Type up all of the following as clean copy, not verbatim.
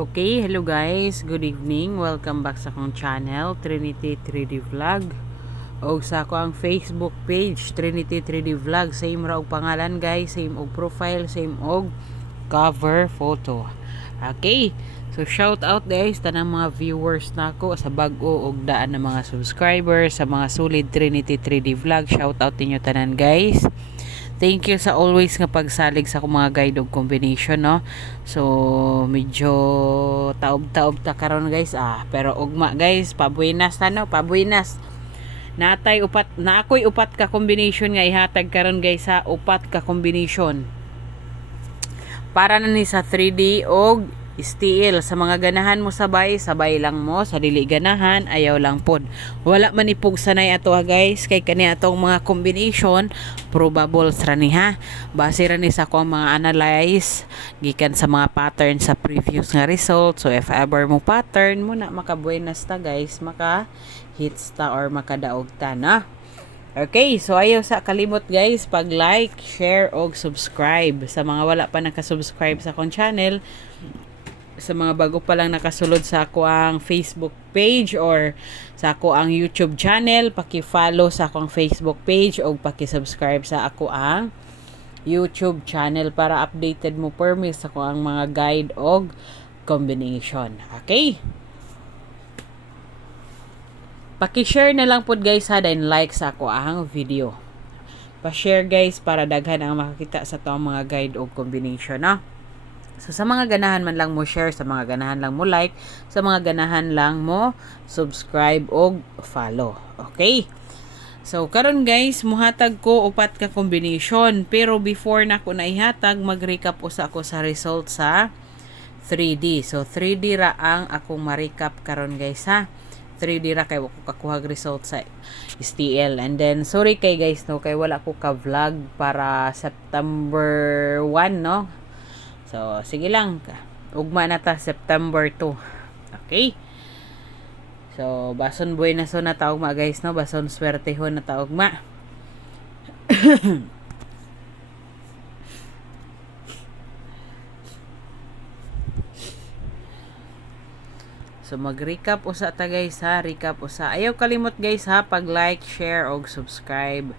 Okay, hello guys, good evening, welcome back sa akong channel, Trinity 3D Vlog o sa ako ang Facebook page, Trinity 3D Vlog. Same ra og pangalan guys, same og profile, same og cover photo. Okay, so shout out guys tanang mga viewers nako sa bag-o og daan na mga subscribers, sa mga solid Trinity 3D Vlog. Shout out ninyo tanan guys. Thank you sa always nga pagsalig sa akong mga guide og combination, no. So medyo taob-taob ta karon guys, pero ugma guys, pabuenas ta, no, pabuenas. Ako'y upat ka combination nga ihatag karon guys, sa upat ka combination para na ni sa 3D og steel. Sa mga ganahan mo sabay lang mo, sa dili ganahan ayaw lang pod. Wala man ipog sanay ato guys, kay kani atong mga combination probable ra ni ha, base ra ni sa akong mga analyze gikan sa mga pattern sa previous nga result. So if ever mo pattern mo na makabuenas ta guys, maka hits ta or makadaog ta na. Okay, so ayaw sa kalimot guys, pag like, share og subscribe sa mga wala pa nakasubscribe sa akong channel. Sa mga bago pa lang nakasulod sa ako ang Facebook page or sa ako ang YouTube channel, paki-follow sa akong Facebook page o paki-subscribe sa ako ang YouTube channel para updated mo per me sa ako ang mga guide og combination. Okay? Paki-share na lang pod guys ha, then like sa ako ang video. Pa-share guys para daghan ang makakita sa to mga guide og combination, no? So sa mga ganahan man lang mo share, sa mga ganahan lang mo like, sa mga ganahan lang mo subscribe og follow. Okay? So karon guys, muhatag ko upat ka combination, pero before na ko naihatag, mag-recap usa ako sa result sa 3D. So 3D ra ang akong ma-recap karon guys ha. 3D ra kay wako kakuha result sa STL. And then sorry kay guys no, kay wala ko ka vlog para September 1, no. So, sige lang. Ugma na ta September 2. Okay? So, bason buhay na so na taugma guys, no? Bason swerte ho na taugma. So, mag-recap usa ta guys ha. Recap usa. Ayaw kalimot guys ha, pag-like, share, og subscribe.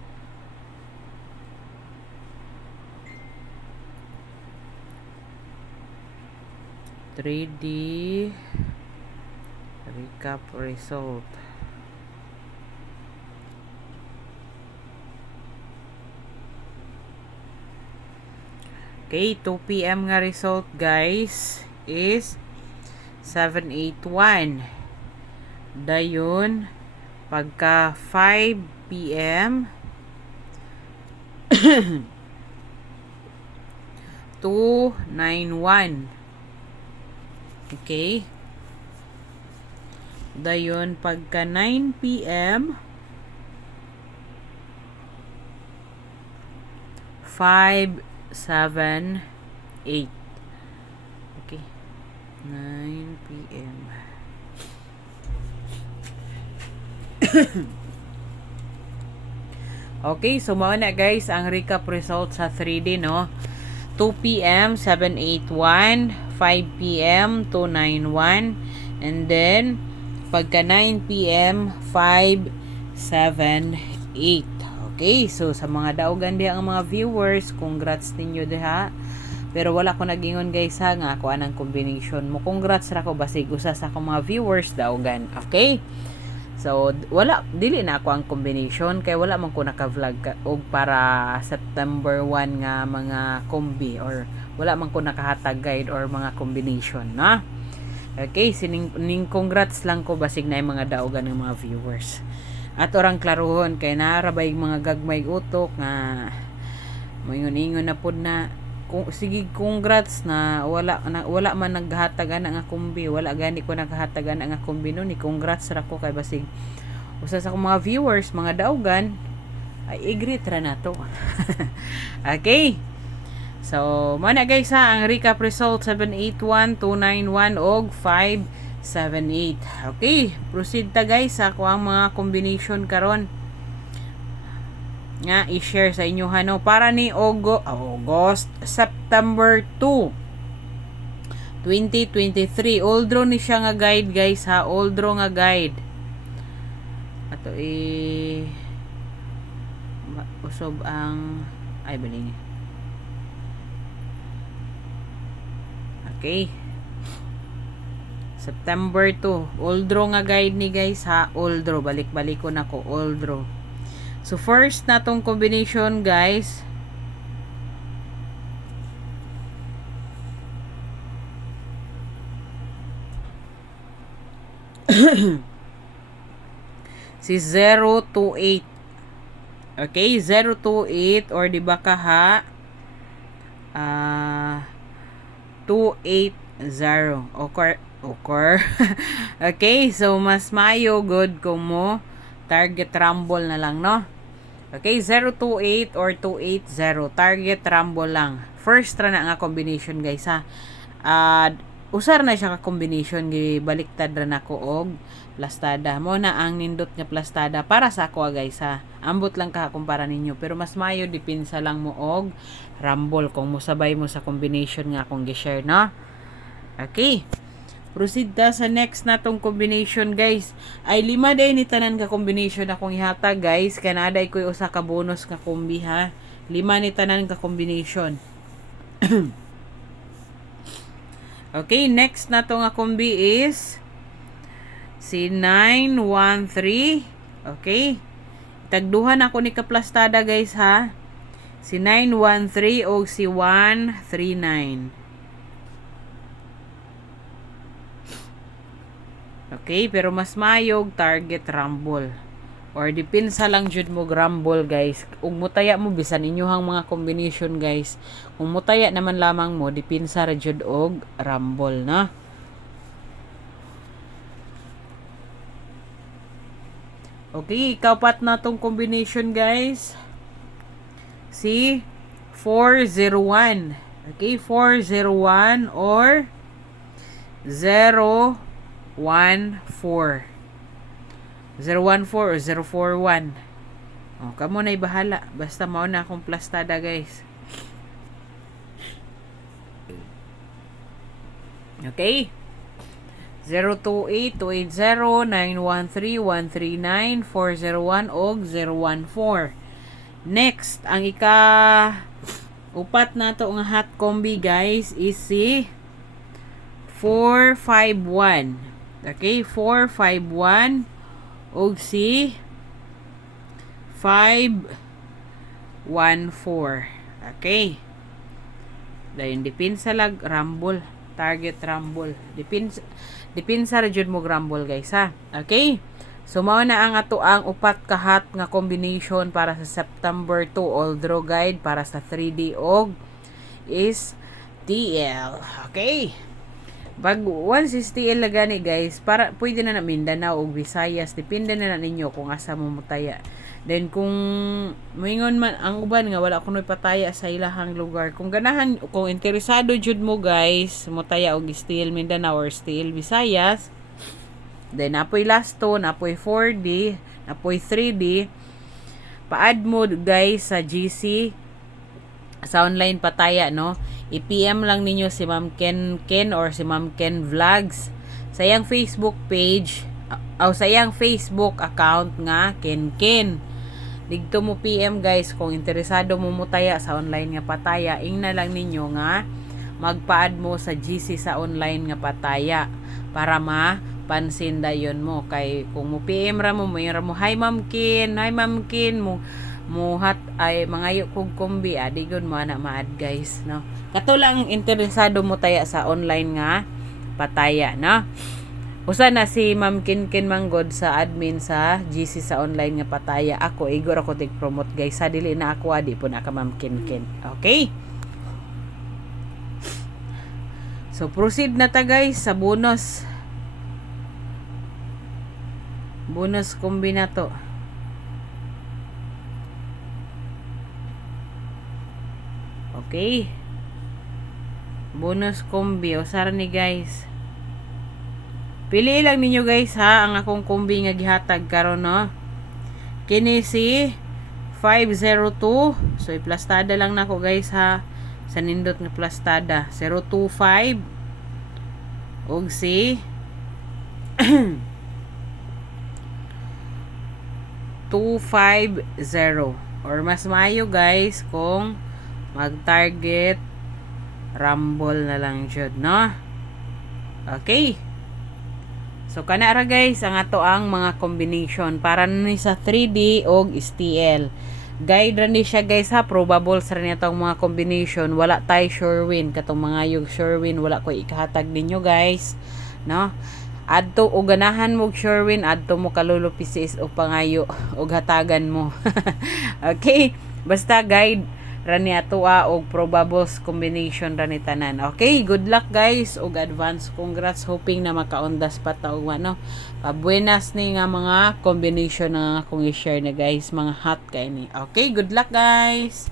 .3D recap result. Okay, 2 PM nga result guys is 781. Dayon pagka 5 PM 291. Okay. Dayon pagka 9 PM 578. Okay. 9 PM. Okay, so mao na guys ang recap result sa 3D, no. 2 PM 781, 5 PM 291, and then pagka 9 PM 578. Okay, so sa mga daugan diha ang mga viewers, congrats ninyo diha. Pero wala ko nagingon guys ha nga ako anang combination mo. Congrats ra ko basig usa sa akong mga viewers daugan. Okay? So wala dili na ako ang combination kay wala man ko naka-vlog og para September 1 nga mga combi, or wala man ko nakahatag guide or mga combination, na. Okay, sining congrats lang ko basig na yung mga daugan ng mga viewers. At orang klaruhon kay narabay mga gagmay utok nga moingon-ingon na pud na sige congrats na wala man naghatagan nga kumbi, wala gani ko naghatagan nga kumbi no, ni congrats ra ko kay basig usa sa akong mga viewers mga daugan ay agree ra na to. Okay, so mana guys ha ang recap result 781, 291 og 578. Okay, proceed ta guys sa ako ang mga combination karon nga i-share sa inyo para ni August September 2 2023. Old draw ni siya nga guide guys ha. Old draw nga guide. Ato usob ang ay baling. Okay. September 2. Old draw nga guide ni guys ha. Old draw. Balik-balik ko na ko. Old draw. So first na tong combination guys. Si 028. Okay, 028 or di ba kaha 280 okor. Okay, so mas mayo good kung mo target rumble na lang, no? Okay, 028 or 280 target rumble lang. First ra na nga combination guys ha. Usar na siya ka combination, gibaliktad ra nako og plastada. Mo na ang nindot nga plastada para sa ako guys ha. Ambot lang ka kumpara ninyo, pero mas mayo dipinsa lang mo og rumble kung musabay mo sa combination nga akong gi-share, no? Okay. Proceed ta sa next natong combination guys. Ay 5 day ni tanan ka combination akong ihatag guys. Kanaday ko usa ka bonus nga kombi ha. 5 ni tanan ka combination. Okay, next na to nga kombi is si 913. Okay. Tagduhan ako ni kaplastada guys ha. Si 913 o si 139. Okay, pero mas mayog target rumble. Or dipinsa lang jud mo rumble guys. Ug mutaya mo bisan inyohang mga combination guys. Kung mutaya naman lamang mo dipinsa ra jud og rumble na. Okay, ikapat na tong combination guys. Si 401. Okay, 401 or 014. 014 or 041. Oh, kamo na ibahala. Basta mao na akong plastada guys. Okay. 028, 280, 913, 139, 401 og 014. Next, ang upat na to nga hot combi guys is si 451. Okay, 451 og si 514. Okay. Dayon dipinsa lag rumble, target rumble. Dipinsa ra jud mo rumble guys ha. Okay? So mao na ang ato ang upat ka hot nga combination para sa September 2 all draw guide para sa 3D og is TL. Okay? Pag once is TL na gani guys, para pwede na na Mindanao o Visayas, depende na ninyo kung asa mo mutaya. Then kung moingon man ang uban nga wala kunoy pataya sa ilahang lugar, kung ganahan, kung interesado jud mo guys mutaya og TL Mindanao or TL Visayas, then apoy lasto, apoy 4D, apoy 3D, pa-add mo guys sa GC sa online pataya, no? I-PM lang ninyo si Ma'am Ken or si Ma'am Ken Vlogs sa iyang Facebook page o sa iyang Facebook account nga Ken. Digto mo PM guys kung interesado mo mutaya sa online nga pataya. Ingna lang ninyo nga magpa-add mo sa GC sa online nga pataya para mapansin dayon mo. Kay kung mo PM ra mo, mayroon mo, hi Ma'am Ken, muhat ay mangayo kog kombi adigon mo na ma-add guys, no? Kato lang interesado mo taya sa online nga pataya, no? Usa na si Ma'am Ken Manggod sa admin sa GC sa online nga pataya. Ako igor ako tig-promote guys. Sa dili na ako adi po na ka Ma'am Ken. Okay? So proceed na ta guys sa bonus. Bonus kombinato. Okay. Bonus kombi. O sara ni guys. Pili lang ninyo guys ha ang akong kombi nga gihatag karon, no. Kini si 502. So iplastada lang nako guys ha sa nindot nga plastada. 025 ug si 250 or mas maayo guys kung mag-target rumble na lang jud, no? Okay. So kana ra guys ang ato ang mga combination para ni sa 3D og STL. Guide ra ni siya guys ha, probable sa rin itong mga combination. Wala tay sure win katong mga yung sure win wala ko ikahatag ninyo guys, no? Adto og ganahan mo sure win, adto mo kalulo pisis o pangayo og hatagan mo. Okay, basta guide rani atua og probables combination rani tanan. Okay, good luck guys og advance congrats, hoping na makaundas pa ta og ano pabuenas ni nga mga combination na akong i-share na guys, mga hot kay ni. Okay, good luck guys.